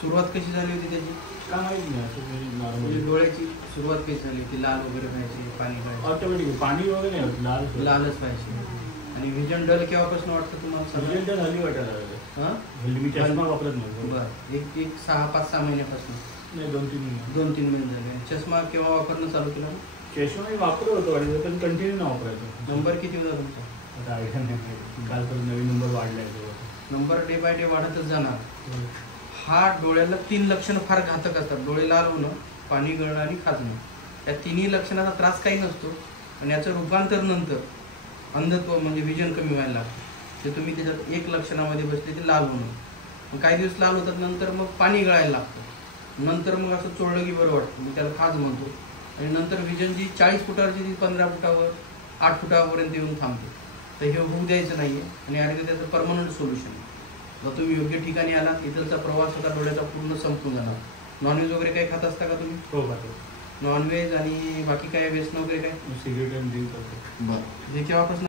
सुरुवात कशी झाली होती त्याची? काय माहिती नाही, असं म्हणजे नॉर्मली डोळ्याची सुरुवात कशी झाली होती? लाल वगैरे व्हायची, पाणी व्हायचं? ऑटोमॅटिक पाणी वगैरे नाही होत, लालच व्हायची. आणि व्हिजन डल केव्हापासून वाटतं तुम्हाला? रिझल्ट झाली वाटायला लागलं. हां, हल्ली मी चष्मा वापरत नव्हतो. बरं. एक 6-5-6 महिन्यापासून? नाही, 2-3 महिने. 2-3 महिने झाले. चष्मा केव्हा वापरणं चालू केला? चष्मा मी वापरत होतो वाटतं, पण कंटिन्यू नाही वापरायचो. नंबर किती होता तुमचा? आता आयडिया नाही, काल तर नवीन नंबर वाढला आहे. नंबर डे बाय डे वाढतच जाणार. हा डोळ्याला 3 लक्षणं फार घातक असतात. डोळे लाल होणं, पाणी गळणं आणि खाजणं. या तिन्ही लक्षणाचा त्रास काही नसतो, आणि याचं रूपांतर नंतर अंधत्व म्हणजे विजन कमी व्हायला लागतं. ते तुम्ही त्याच्यात एक लक्षणामध्ये बसले ते लाल होणं, मग काही दिवस लाल होतात, नंतर मग पाणी गळायला लागतं, नंतर मग असं चोळलं की बरं वाटतं, मग त्याला खाज म्हणतो. आणि नंतर विजन जी 40 फुटावरची ती 15 फुटावर 8 फुटापर्यंत येऊन थांबते. तर हे होऊ द्यायचं नाही आहे, आणि आणि त्याचं परमनंट सोल्युशन आहे. जर तुम्ही योग्य ठिकाणी आलात, इथलचा प्रवास होता डोळ्याचा पूर्ण संपून जाणार. नॉनव्हेज वगैरे काही खात असता का तुम्ही? हो, खातो. नॉनव्हेज आणि बाकी काय व्यसन वगैरे काय? सिगरेट आणि ड्रिंक करतो. बरं. जे केव्हापासून